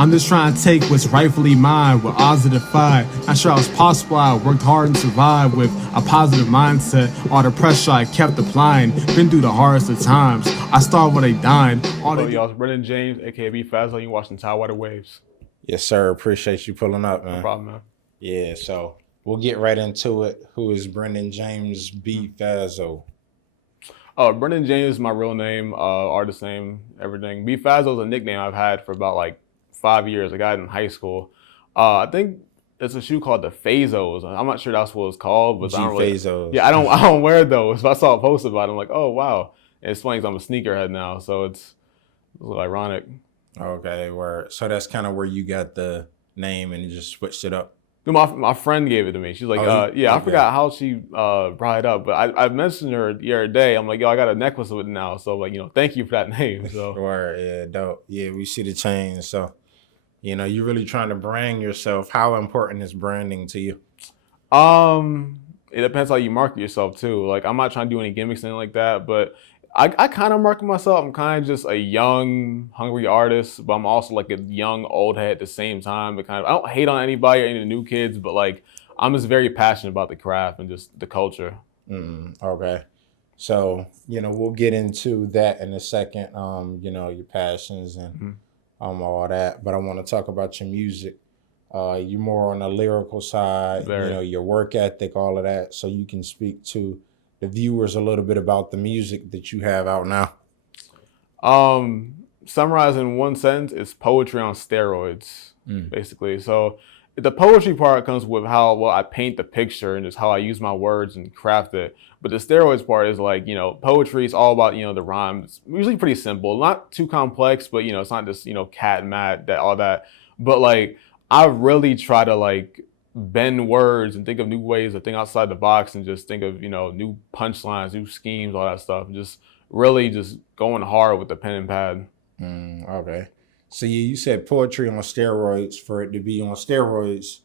I'm just trying to take what's rightfully mine with odds to defy. Not sure how it's possible. I worked hard and survived with a positive mindset. All the pressure I kept applying. Been through the hardest of times. I started when they died. So y'all, it's Brendan James, aka B Fazzo. You watching Tidewater Waves? Yes, sir. Appreciate you pulling up, man. No problem, man. Yeah, so we'll get right into it. Who is Brendan James B Fazzo? Oh, Brendan James is my real name, artist name, everything. B Fazzo is a nickname I've had for about like 5 years. I got it in high school. I think it's a shoe called the Fazzos. I'm not sure that's what it's called, but I don't really, Fazzos. yeah, I don't wear those. If I saw a post about it, I'm like, oh wow. And it's funny because I'm a sneakerhead now, so it's a little ironic. Okay, so that's kind of where you got the name and you just switched it up. My friend gave it to me. She's like, yeah, I forgot how she brought it up, but I mentioned her the other day. I'm like, yo, I got a necklace with it now. So like, thank you for that name. So yeah, dope. Yeah, we see the change. So, you're really trying to brand yourself. How important is branding to you? It depends how you market yourself too. Like I'm not trying to do any gimmicks, anything like that, but I kind of market myself. I'm kind of just a young, hungry artist, but I'm also like a young, old head at the same time. But I don't hate on anybody or any of the new kids, but like I'm just very passionate about the craft and just the culture. Okay. So, we'll get into that in a second, your passions and all that. But I want to talk about your music. You're more on the lyrical side, your work ethic, all of that. So you can speak to the viewers a little bit about the music that you have out now. Summarize in one sentence, it's poetry on steroids, basically. So the poetry part comes with how well I paint the picture and just how I use my words and craft it. But the steroids part is like, poetry is all about, the rhyme. It's usually pretty simple, not too complex, but, it's not just, cat and mat, all that. But like, I really try to like bend words and think of new ways to think outside the box and just think of, new punchlines, new schemes, all that stuff. Just really just going hard with the pen and pad. Okay. So you said poetry on steroids. For it to be on steroids,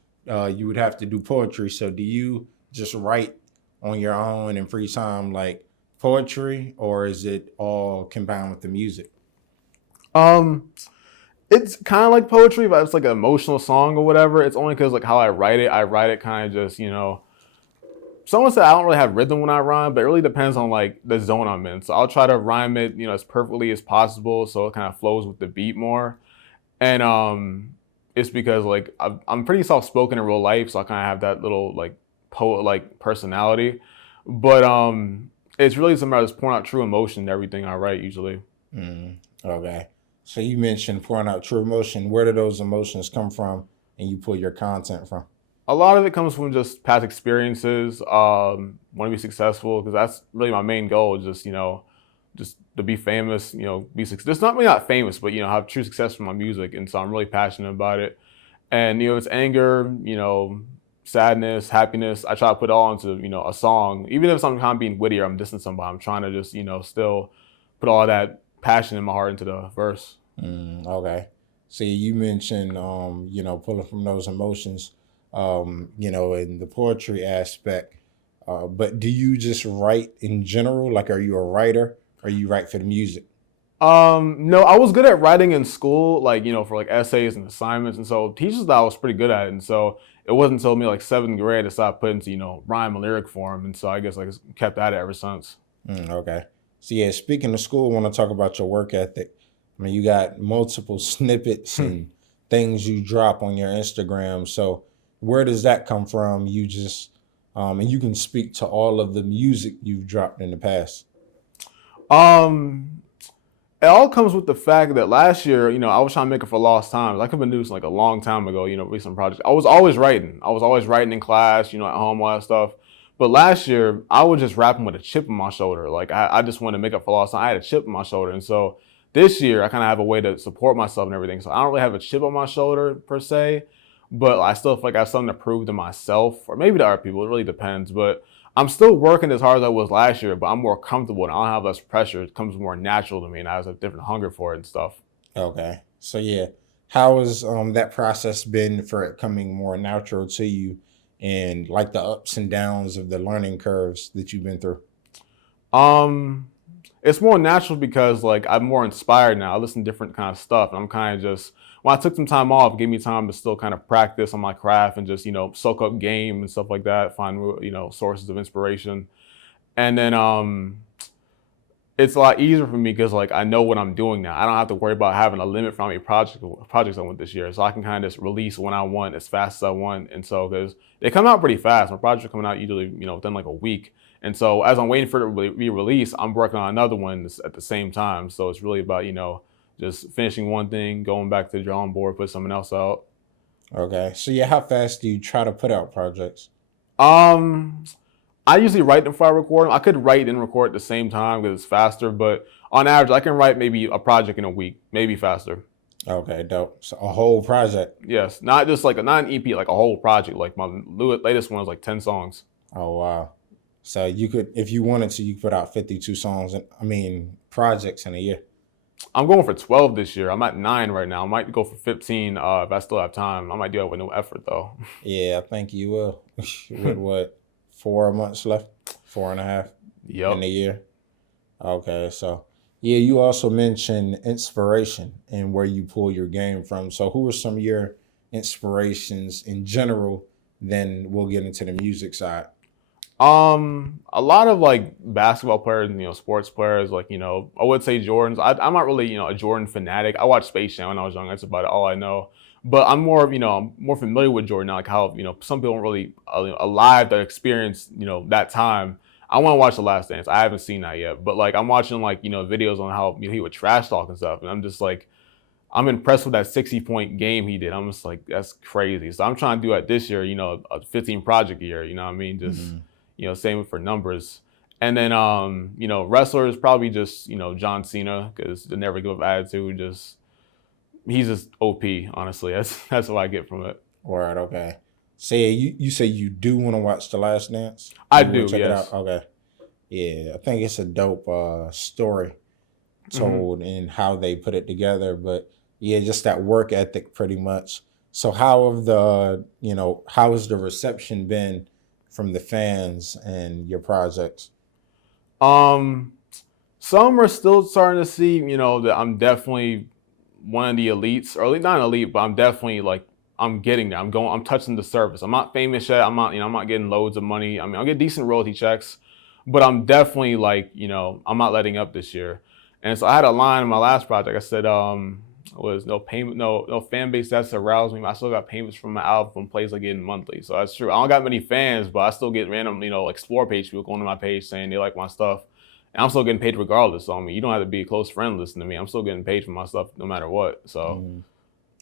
you would have to do poetry. So do you just write on your own in free time like poetry, or is it all combined with the music? It's kind of like poetry, but it's like an emotional song or whatever. It's only because like how I write it kind of just, someone said I don't really have rhythm when I rhyme, but it really depends on like the zone I'm in. So I'll try to rhyme it, as perfectly as possible so it kind of flows with the beat more. And it's because like I'm pretty soft-spoken in real life, so I kind of have that little like poet-like personality. But it's really something about just pouring out true emotion in everything I write usually. Okay. So you mentioned pouring out true emotion. Where do those emotions come from and you pull your content from? A lot of it comes from just past experiences. Want to be successful because that's really my main goal. Just just to be famous. Be successful. Just not famous, but have true success from my music. And so I'm really passionate about it. And it's anger, sadness, happiness. I try to put it all into a song. Even if I'm kind of being witty or I'm dissing somebody, I'm trying to just still put all that passion in my heart into the verse. Okay. So you mentioned, pulling from those emotions, in the poetry aspect. But do you just write in general? Like, are you a writer or you write for the music? No, I was good at writing in school, like, for like essays and assignments. And so teachers thought I was pretty good at it. And so it wasn't until me like 7th grade I started putting into, rhyme and lyric form. And so I guess I kept at it ever since. Okay. So yeah, speaking of school, I want to talk about your work ethic. I mean, you got multiple snippets and things you drop on your Instagram. So where does that come from? You just, and you can speak to all of the music you've dropped in the past. It all comes with the fact that last year, I was trying to make it for lost times. I could have been doing this like a long time ago, recent projects. I was always writing. I was always writing in class, at home, all that stuff. But last year, I was just rapping with a chip on my shoulder. Like, I just wanted to make up for lost time. I had a chip on my shoulder. And so this year, I kind of have a way to support myself and everything. So I don't really have a chip on my shoulder, per se. But I still feel like I have something to prove to myself. Or maybe to other people. It really depends. But I'm still working as hard as I was last year. But I'm more comfortable. And I don't have less pressure. It comes more natural to me. And I have a different hunger for it and stuff. Okay. So, yeah. How has that process been for it coming more natural to you? And like the ups and downs of the learning curves that you've been through? It's more natural because like I'm more inspired now. I listen to different kind of stuff. And I'm kind of just, when I took some time off, it gave me time to still kind of practice on my craft and just, soak up game and stuff like that, find, sources of inspiration. And then it's a lot easier for me because like I know what I'm doing now. I don't have to worry about having a limit for how many projects I want this year. So I can kind of just release when I want as fast as I want. And so because they come out pretty fast, my projects are coming out usually within like a week. And so as I'm waiting for it to be released, I'm working on another one at the same time. So it's really about just finishing one thing, going back to the drawing board, put something else out. Okay. So yeah, how fast do you try to put out projects? Um, I usually write them before I record them. I could write and record at the same time because it's faster, but on average, I can write maybe a project in a week, maybe faster. Okay, dope. So a whole project. Yes, not just like not an EP, like a whole project. Like my latest one was like 10 songs. Oh wow. So you could, if you wanted to, you could put out 52 songs and projects in a year. I'm going for 12 this year. I'm at 9 right now. I might go for 15 if I still have time. I might do it with no effort though. Yeah, I think you will. With what, 4 months left? 4.5 Yep. in a year. Okay, so yeah, you also mentioned inspiration and where you pull your game from. So who are some of your inspirations in general? Then we'll get into the music side. A lot of like basketball players, sports players, like, I would say Jordans. I'm not really, a Jordan fanatic. I watched Space Jam when I was young. That's about all I know. But I'm more, I'm more familiar with Jordan now, like how, some people aren't really alive that experience, that time. I want to watch The Last Dance. I haven't seen that yet. But like I'm watching like, videos on how he would trash talk and stuff. And I'm just like, I'm impressed with that 60-point game he did. I'm just like, that's crazy. So I'm trying to do that this year, a 15 project year, you know what I mean? Just, same for numbers. And then, wrestlers, probably just, John Cena, because the never give up attitude, he's just OP, honestly. That's what I get from it. All right, okay. Say you say you do want to watch The Last Dance? I You will do, check it yes. out? Okay. Yeah, I think it's a dope story told and how they put it together. But yeah, just that work ethic pretty much. So how has the reception been from the fans and your projects? Some are still starting to see, that I'm definitely one of the elites, or at least not an elite, but I'm definitely like I'm getting there. I'm touching the surface. I'm not famous yet. I'm not getting loads of money. I mean, I'll get decent royalty checks, but I'm definitely like, I'm not letting up this year. And so I had a line in my last project. I said, was no payment, no fan base that's aroused me. I still got payments from my album from plays I get monthly. So that's true. I don't got many fans, but I still get random, explore page people going to my page saying they like my stuff. And I'm still getting paid regardless. So I mean, you don't have to be a close friend listening to me. I'm still getting paid for my stuff no matter what. So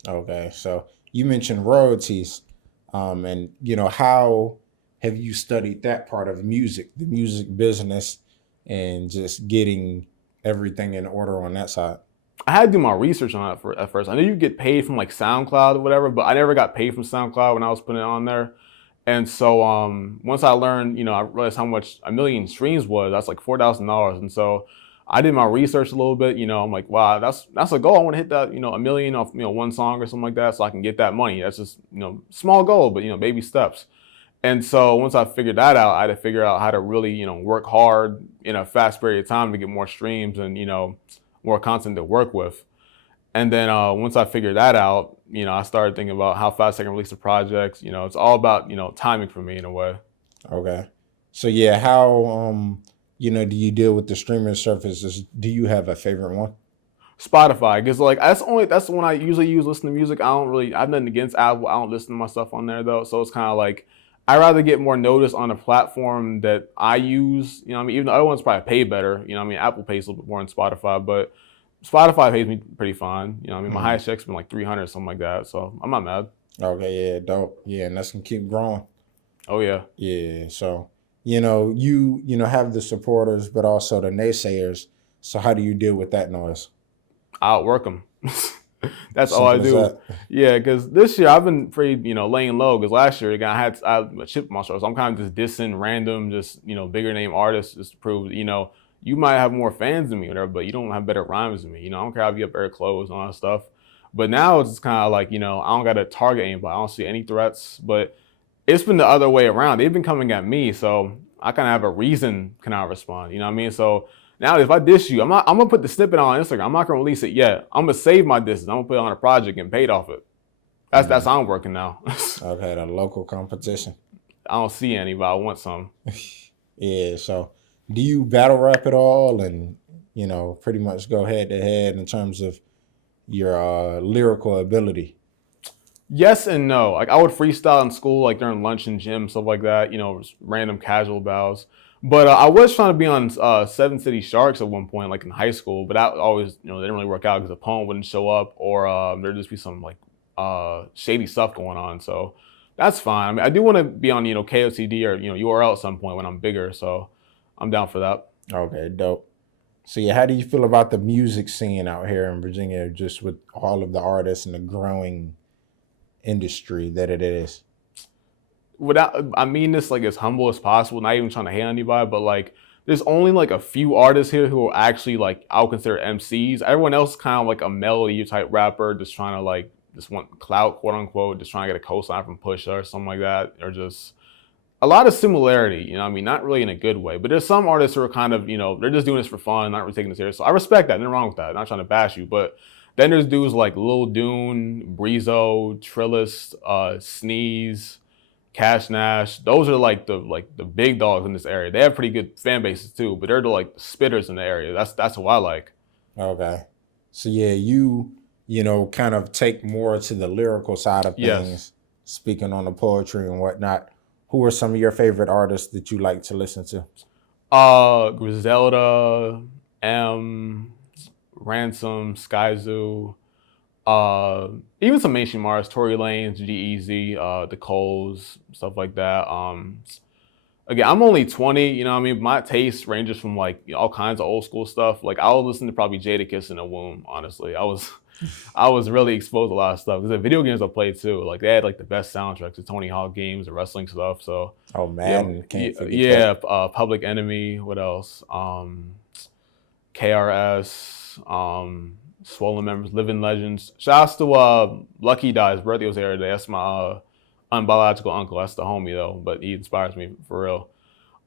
Okay, so you mentioned royalties, and how have you studied that part of music, the music business, and just getting everything in order on that side? I had to do my research on it at first. I knew you get paid from like SoundCloud or whatever, but I never got paid from SoundCloud when I was putting it on there. And so once I learned, I realized how much a million streams was. That's like $4,000. And so I did my research a little bit. I'm like, wow, that's a goal. I want to hit that, a million off, one song or something like that, so I can get that money. That's just, small goal, but baby steps. And so once I figured that out, I had to figure out how to really, work hard in a fast period of time to get more streams and, more content to work with. And then once I figured that out, I started thinking about how fast I can release the projects. It's all about, timing for me in a way. Okay. So yeah, how do you deal with the streaming services? Do you have a favorite one? Spotify, because like that's the one I usually use listen to music. I have nothing against Apple. I don't listen to my stuff on there though. So it's kind of like I'd rather get more notice on a platform that I use. Even the other ones probably pay better. Apple pays a little bit more than Spotify, but Spotify pays me pretty fine. My highest check's been like 300, something like that. So I'm not mad. Okay, yeah, dope. Yeah, and that's gonna keep growing. Oh yeah. Yeah. So, you have the supporters, but also the naysayers. So how do you deal with that noise? I outwork them. That's Simple all I as do. that. Yeah, because this year I've been pretty, laying low. Because last year, again, I had a chip on my shoulder, so I'm kind of just dissing random, just bigger name artists, just to prove, you might have more fans than me, whatever, but you don't have better rhymes than me. I don't care if you have better clothes and all that stuff. But now it's kind of like, I don't got to target anybody. I don't see any threats. But it's been the other way around. They've been coming at me, so I kind of have a reason can I respond. You know what I mean? So Now, if I diss you, I'm gonna put the snippet on Instagram. I'm not gonna release it yet. I'm gonna save my disses. I'm gonna put it on a project and paid off it. That's how I'm working now. Okay, the local competition. I don't see any, but I want some. Yeah. So, do you battle rap at all, and pretty much go head to head in terms of your lyrical ability? Yes and no. Like I would freestyle in school, like during lunch and gym, stuff like that. Just random casual battles. But I was trying to be on Seven City Sharks at one point, like in high school. But that always, they didn't really work out because the opponent wouldn't show up, or there'd just be some like shady stuff going on. So that's fine. I mean, I do want to be on, KOTD or URL at some point when I'm bigger. So I'm down for that. Okay, dope. So yeah, how do you feel about the music scene out here in Virginia, just with all of the artists and the growing industry that it is? I mean this like as humble as possible, not even trying to hate on anybody, but like there's only like a few artists here who are actually like I would consider MCs. Everyone else is kind of like a melody type rapper, just trying to like just want clout, quote unquote, just trying to get a cosign from Pusha or something like that, or just a lot of similarity. I mean, not really in a good way, but there's some artists who are kind of they're just doing this for fun, not really taking it serious. So I respect that. Nothing wrong with that. I'm not trying to bash you, but then there's dudes like Lil Dune, Breezo, Trillis, Sneeze, Cash Nash. Those are like the big dogs in this area. They have pretty good fan bases too, but they're the like spitters in the area. That's who I like. Okay. So yeah, you kind of take more to the lyrical side of things, Yes. Speaking on the poetry and whatnot. Who are some of your favorite artists that you like to listen to? Griselda, Ransom, Skyzoo, even some mainstream artists, Tory Lanez, G-Eazy, the Coles, stuff like that. Again, I'm only 20, you know what I mean? My taste ranges from like all kinds of old school stuff. Like I'll listen to probably Jadakiss in the womb, honestly. I was really exposed to a lot of stuff because the video games I played too. Like they had like the best soundtracks, the Tony Hawk games, the wrestling stuff. So Oh man, can't forget yeah, that. Public Enemy. What else? KRS, Swollen Members, Living Legends. Shouts to Lucky Die's birthday was the other day. That's my unbiological uncle. That's the homie though, but he inspires me for real.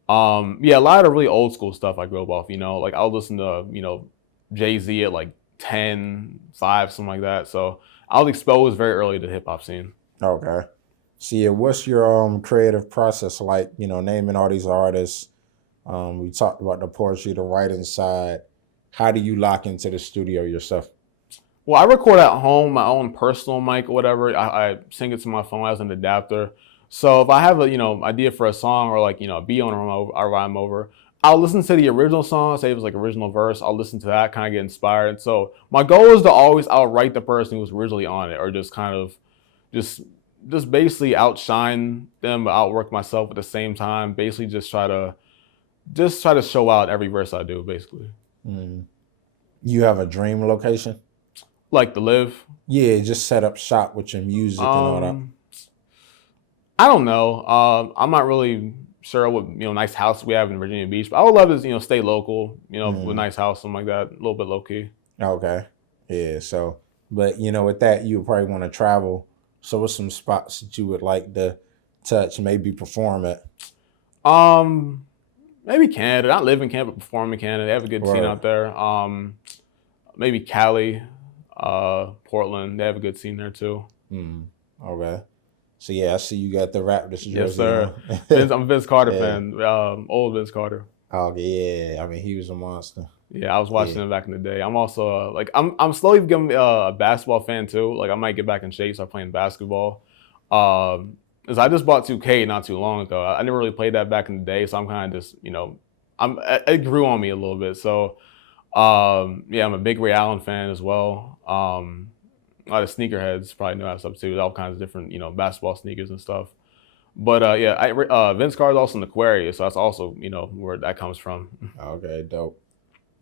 Yeah, a lot of really old school stuff I grew up off. Like I'll listen to Jay-Z at like 10, 5, something like that. So I was exposed very early to the hip hop scene. Okay. So yeah, what's your creative process like? Naming all these artists. We talked about the poetry, the writing side. How do you lock into the studio yourself? Well, I record at home, my own personal mic or whatever. I sync it to my phone as an adapter. So if I have a idea for a song or like a beat on I rhyme over, I'll listen to the original song, say it was like original verse. I'll listen to that, kind of get inspired. So my goal is to always outwrite the person who was originally on it, or just kind of just basically outshine them, but outwork myself at the same time. Basically, just try to show out every verse I do. Basically, You have a dream location? like to live. Yeah, just set up shop with your music and all that. I don't know. I'm not really sure what nice house we have in Virginia Beach, but I would love to stay local. With a nice house, something like that, a little bit low key. Okay. Yeah. So, but with that, you would probably want to travel. So, what's some spots that you would like to touch, maybe perform at? Maybe Canada. I live in Canada, but perform in Canada. They have a good scene out there. Maybe Cali, Portland. They have a good scene there too. Okay. So yeah, I see you got the rap. This is Yes, sir. I'm a Vince Carter fan. Old Vince Carter. Oh yeah, I mean he was a monster. Yeah, I was watching him back in the day. I'm also I'm slowly becoming a basketball fan too. Like I might get back in shape, start playing basketball. Cause I just bought 2K not too long ago. I never really played that back in the day, so I'm kind of just it grew on me a little bit. So yeah, I'm a big Ray Allen fan as well. A lot of sneakerheads probably know that stuff too. All kinds of different basketball sneakers and stuff. But yeah, Vince Carter's also in Aquarius, so that's also where that comes from. Okay, dope.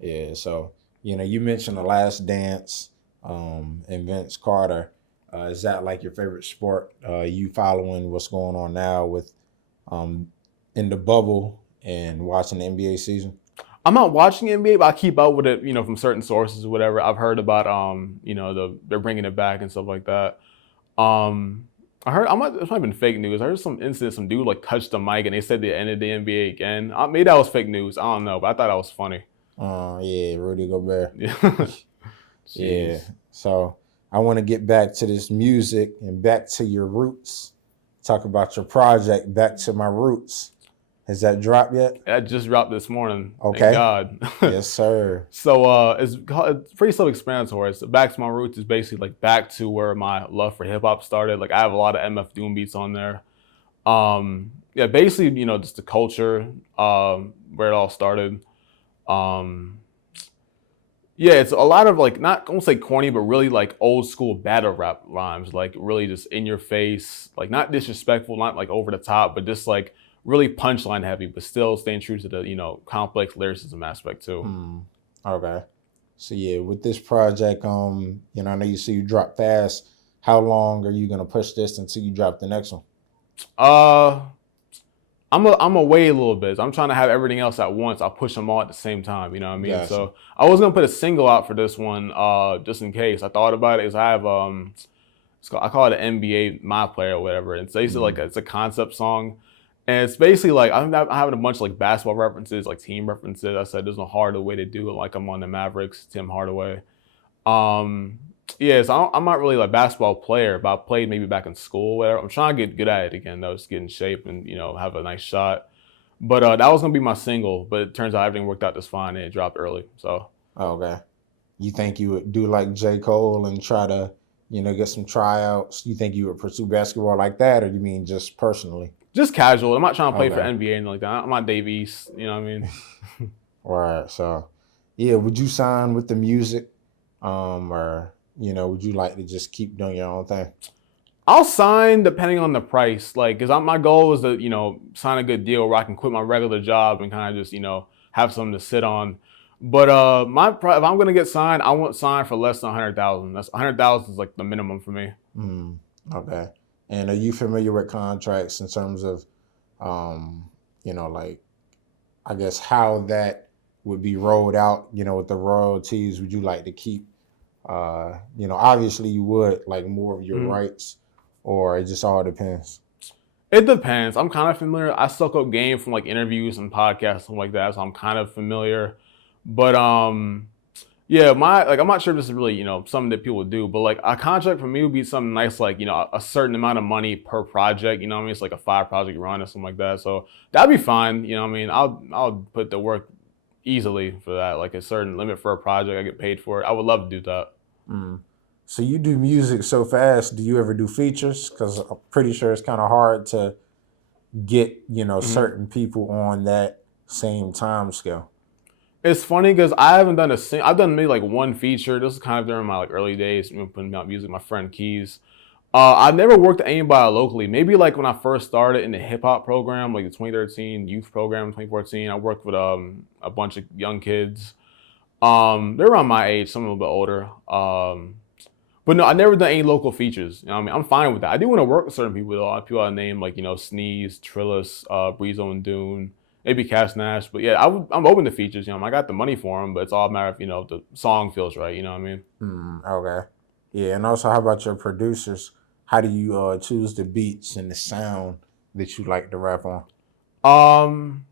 Yeah, so you mentioned The Last Dance, and Vince Carter. Is that like your favorite sport? You following what's going on now with in the bubble and watching the NBA season? I'm not watching NBA, but I keep up with it, from certain sources or whatever. I've heard about they're bringing it back and stuff like that. I heard it might have been fake news. I heard some incident, some dude like touched the mic and they said they ended the NBA again. Maybe that was fake news. I don't know, but I thought that was funny. Yeah, Rudy Gobert. Yeah. Yeah. Jeez. So I want to get back to this music and back to your roots. Talk about your project, Back to My Roots. Has that dropped yet? That just dropped this morning. Thank Okay. God. Yes, sir. So it's pretty self-explanatory. So back to my roots is basically like back to where my love for hip hop started. Like I have a lot of MF Doom beats on there. Yeah, basically, just the culture, where it all started. Um, yeah, it's a lot of like not I won't say corny, but really like old school battle rap rhymes, like really just in your face, like not disrespectful, not like over the top, but just like really punchline heavy, but still staying true to the complex lyricism aspect too. Hmm. Okay. So yeah, with this project, I know you see you drop fast. How long are you gonna push this until you drop the next one? Uh, I'm a wait a little bit. I'm trying to have everything else at once. I'll push them all at the same time. You know what I mean? Gotcha. So I was gonna put a single out for this one, just in case. I thought about it. Is I have I call it an NBA My Player or whatever. It's basically like Mm. it's a concept song, and it's basically like I'm having a bunch of like basketball references, like team references. I said there's no harder way to do it. Like I'm on the Mavericks, Tim Hardaway. Um, yeah, so I'm not really like a basketball player, but I played maybe back in school, whatever. I'm trying to get good at it again, though, just get in shape and have a nice shot. But that was gonna be my single, but it turns out everything worked out just fine and it dropped early. So Okay. You think you would do like J. Cole and try to, get some tryouts? You think you would pursue basketball like that, or you mean just personally? just casual. I'm not trying to play for Okay. NBA and like that. I'm not Dave East, you know what I mean? All right. So, yeah, would you sign with the music, or would you like to just keep doing your own thing? I'll sign depending on the price, like, cause my goal is to sign a good deal where I can quit my regular job and kind of just have something to sit on. But if I'm gonna get signed, I won't sign for less than 100,000. That's 100,000 is like the minimum for me. Mm, okay. And are you familiar with contracts in terms of, like, I guess how that would be rolled out, with the royalties? Would you like to keep, obviously you would like more of your Mhm. rights, or it just all depends? It depends. I'm kind of familiar. I suck up game from like interviews and podcasts, something like that, so I'm kind of familiar. But yeah, I'm not sure if this is really something that people do, but like a contract for me would be something nice, like a certain amount of money per project. You know what I mean? It's like a 5 project run or something like that. So that'd be fine. You know what I mean? I'll put the work easily for that, like a certain limit for a project. I get paid for it. I would love to do that. Mm. So you do music so fast. Do you ever do features? Because I'm pretty sure it's kind of hard to get Mhm. certain people on that same time scale. It's funny because I haven't done I've done maybe like one feature. This is kind of during my like early days, putting out music. My friend Keys. I've never worked with anybody locally. Maybe like when I first started in the hip hop program, like the 2013 youth program, 2014. I worked with a bunch of young kids. They're around my age, some a little bit older. But no, I never done any local features. You know what I mean? I'm fine with that. I do want to work with certain people though. A lot of people I name like Sneeze, Trillis, Breezo and Dune, maybe Cash Nash. But yeah, I'm open to features. I got the money for them, but it's all a matter of if the song feels right. You know what I mean? Okay. Yeah, and also, how about your producers? How do you choose the beats and the sound that you like to rap on? Um,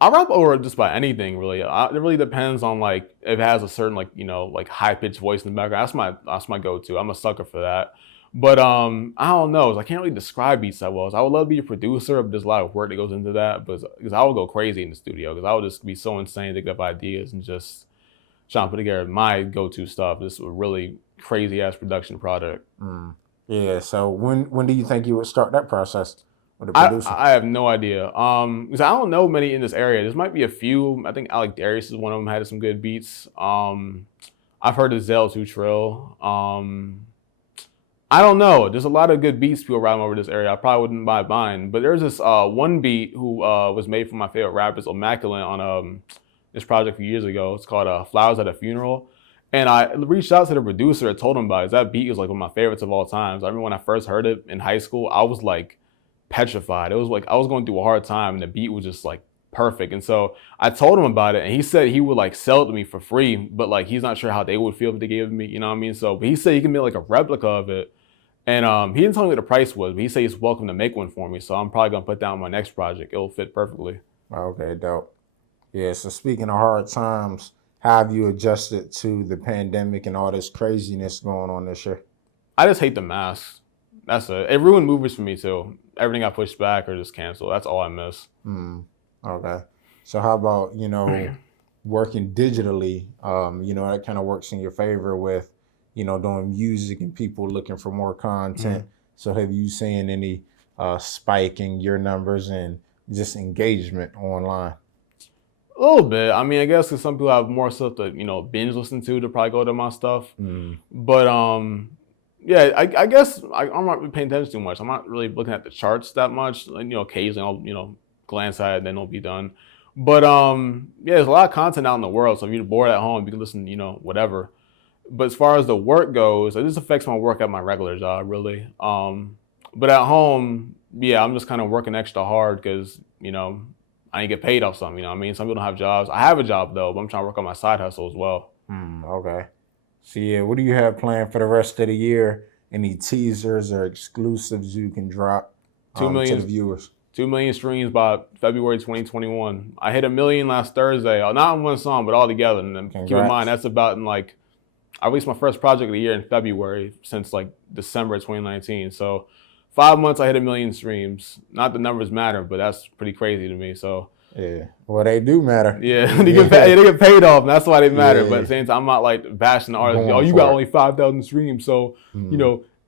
I rap over just about anything really. It really depends on like if it has a certain like like high pitched voice in the background. That's my go to. I'm a sucker for that. But I don't know. I can't really describe beats that well. I would love to be a producer, but there's a lot of work that goes into that. But because I would go crazy in the studio, because I would just be so insane to get up ideas and just trying to put together my go to stuff. This is a really crazy ass production project. Mm. Yeah. So when do you think you would start that process with the I producing? I have no idea. Because I don't know many in this area. There might be a few. I think Alec Darius is one of them. Had some good beats. I've heard of Zell Two Trill. I don't know. There's a lot of good beats people around over this area. I probably wouldn't buy mine, but there's this one beat who was made for my favorite rappers, Immaculate, on this project a few years ago. It's called "Flowers at a Funeral," and I reached out to the producer and told him about it. That beat is like one of my favorites of all times. I remember when I first heard it in high school, I was like petrified. It was like I was going through a hard time, and the beat was just like perfect. And so I told him about it, and he said he would like sell it to me for free, but like he's not sure how they would feel if they gave it to me. You know what I mean? So, but he said he can make like a replica of it, and he didn't tell me what the price was, but he said he's welcome to make one for me. So I'm probably gonna put that on my next project. It'll fit perfectly. Okay, dope. Yeah. So speaking of hard times, how have you adjusted to the pandemic and all this craziness going on this year? I just hate the masks. That's it. It ruined movies for me too. Everything got pushed back or just canceled. That's all I miss. Okay. So how about, working digitally? That kind of works in your favor with, doing music and people looking for more content. So have you seen any spike in your numbers and just engagement online? A little bit. I mean, I guess because some people have more stuff to, binge listen to probably go to my stuff. But yeah, I guess I'm not really paying attention too much. I'm not really looking at the charts that much. Like, occasionally I'll, glance at it, then it'll be done. But yeah, there's a lot of content out in the world. So if you're bored at home, you can listen, whatever. But as far as the work goes, it just affects my work at my regular job, really. But at home, yeah, I'm just kind of working extra hard because, I ain't get paid off something, I mean? Some people don't have jobs. I have a job though, but I'm trying to work on my side hustle as well. Okay. So yeah, what do you have planned for the rest of the year? Any teasers or exclusives you can drop 2 million to the viewers? 2 million streams by February 2021. I hit 1 million last Thursday, not in one song, but all together. And then keep in mind, that's about I released my first project of the year in February since December 2019. So 5 months, I hit 1 million streams. Not the numbers matter, but that's pretty crazy to me. So yeah, well, they do matter. Yeah, they get paid off, and that's why they matter. But at the same time, I'm not bashing the artist. Oh, you got only 5,000 streams, so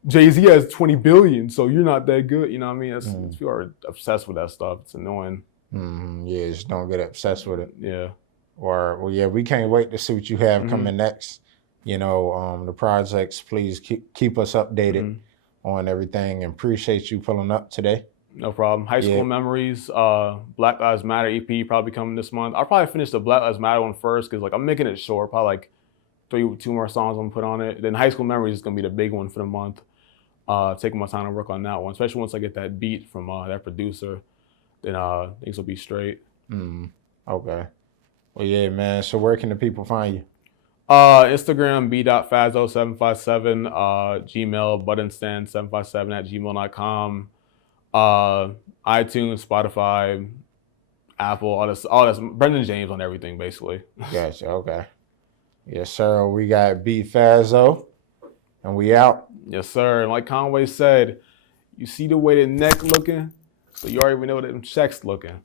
Jay-Z has 20 billion, so you're not that good. You know what I mean? People are obsessed with that stuff. It's annoying. Yeah, just don't get obsessed with it. Yeah. Well, yeah, we can't wait to see what you have coming next. The projects, please keep us updated on everything, and appreciate you pulling up today. No problem. High School Memories, Black Lives Matter EP probably coming this month. I'll probably finish the Black Lives Matter one first because I'm making it short. Probably 2 more songs I'm gonna put on it. Then High School Memories is gonna be the big one for the month. Taking my time to work on that one, especially once I get that beat from that producer. Then things will be straight. Okay. Well, yeah, man. So where can the people find you? Instagram, b.fazzo757, Gmail, buttonstand757@gmail.com. iTunes, Spotify, Apple, all this. Brendan James on everything, basically. Gotcha. Okay. Yes, sir. We got B Fazzo, and we out. Yes, sir. And like Conway said, you see the way the neck looking, so you already know that them checks looking.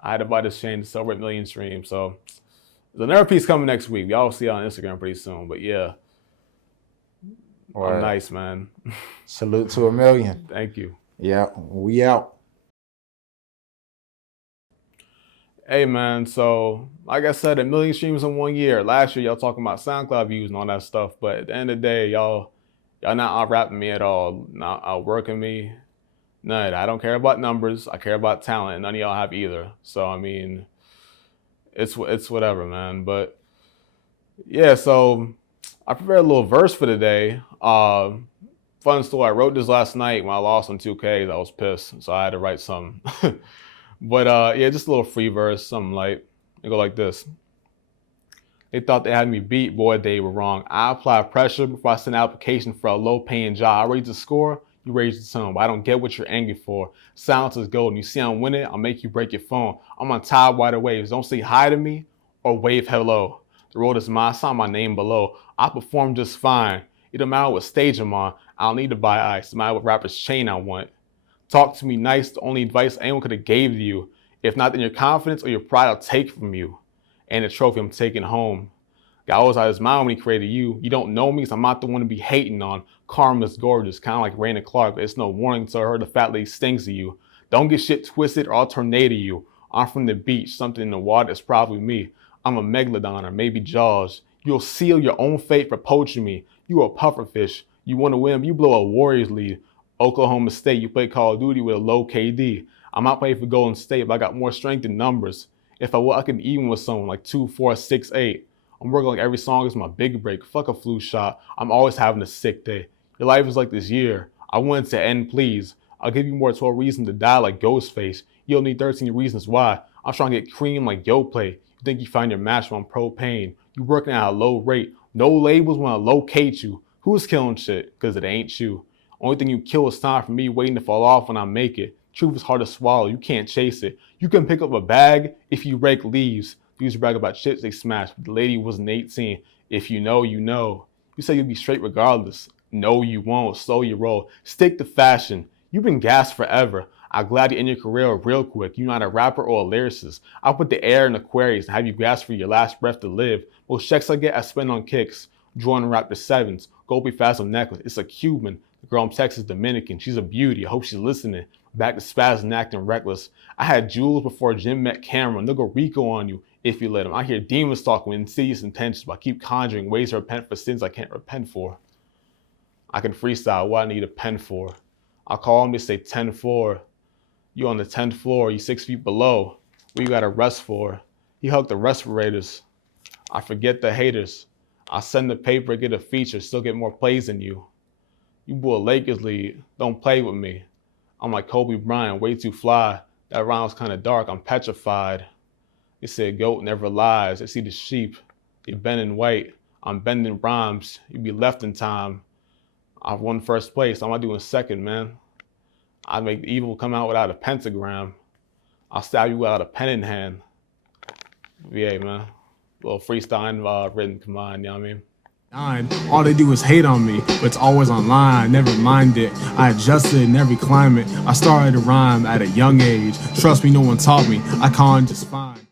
I had to buy this chain to celebrate 1 million streams. So there's another piece coming next week. Y'all will see it on Instagram pretty soon. But yeah, I'm nice, man. Salute to 1 million. Thank you. Yeah, we out. Hey, man, so like I said, 1 million streams in 1 year. Last year, y'all talking about SoundCloud views and all that stuff. But at the end of the day, y'all not out-rapping me at all, not outworking me. None of that. I don't care about numbers. I care about talent, and none of y'all have either. So, I mean, it's whatever, man. But, yeah, so I prepared a little verse for today. Fun story. I wrote this last night when I lost on 2Ks. I was pissed, so I had to write something. But yeah, just a little free verse, something light. It go like this. They thought they had me beat, boy, they were wrong. I apply pressure before I send an application for a low-paying job. I raise the score, you raise the tone, but I don't get what you're angry for. Silence is golden. You see I'm winning, I'll make you break your phone. I'm on tide wider waves. Don't say hi to me or wave hello. The road is mine, sign my name below. I perform just fine. It don't matter what stage I'm on. I don't need to buy ice. No matter what rapper's chain I want. Talk to me nice, the only advice anyone could have gave you. If not, then your confidence or your pride I'll take from you. And the trophy I'm taking home. God always had his mind when he created you. You don't know me because I'm not the one to be hating on. Karma's gorgeous, kind of like Raina Clark, but it's no warning to her the fat lady stings of you. Don't get shit twisted or I'll tornado you. I'm from the beach, something in the water that's probably me. I'm a megalodon or maybe Jaws. You'll seal your own fate for poaching me. You a pufferfish. You want to win, you blow a Warriors lead. Oklahoma State, you play Call of Duty with a low KD. I'm not playing for Golden State, but I got more strength in numbers. If I will, I can even with someone like 2, 4, 6, 8. I'm working like every song is my big break. Fuck a flu shot. I'm always having a sick day. Your life is like this year. I want it to end, please. I'll give you more 12 reasons to die like Ghostface. You don't need 13 reasons why. I'm trying to get cream like Yo Play. You think you found your match on propane. You working at a low rate. No labels when I locate you. Who's killing shit? Because it ain't you. Only thing you kill is time for me waiting to fall off when I make it. Truth is hard to swallow, you can't chase it. You can pick up a bag if you rake leaves. These brag about shit they smashed, but the lady wasn't 18. If you know, you know. You say you'll be straight regardless. No, you won't. Slow your roll. Stick to fashion. You've been gassed forever. I'm glad you end your career real quick. You're not a rapper or a lyricist. I'll put the air in Aquarius and have you gasp for your last breath to live. Most checks I get, I spend on kicks. Jordan Raptor 7s. Goldie Fazzo necklace. It's a Cuban. The girl in Texas Dominican. She's a beauty. I hope she's listening. Back to spaz and acting reckless. I had jewels before Jim met Cameron. They'll go Rico on you if you let him. I hear demons talk with insidious intentions, but I keep conjuring ways to repent for sins I can't repent for. I can freestyle what I need a pen for. I call him, they say 10-4. You on the 10th floor, you 6 feet below. What you gotta rest for? He hugged the respirators. I forget the haters. I send the paper, get a feature, still get more plays than you. You blew a Lakers lead, don't play with me. I'm like Kobe Bryant, way too fly. That rhyme was kinda dark, I'm petrified. They said goat never lies, they see the sheep. They bending white, I'm bending rhymes. You be left in time. I won first place, I'm not doing second, man. I make the evil come out without a pentagram. I'll stab you without a pen in hand. Yeah, man. Little freestyle written combined, you know what I mean? All they do is hate on me, but it's always online, never mind it. I adjusted in every climate. I started to rhyme at a young age. Trust me, no one taught me. I can't just fine.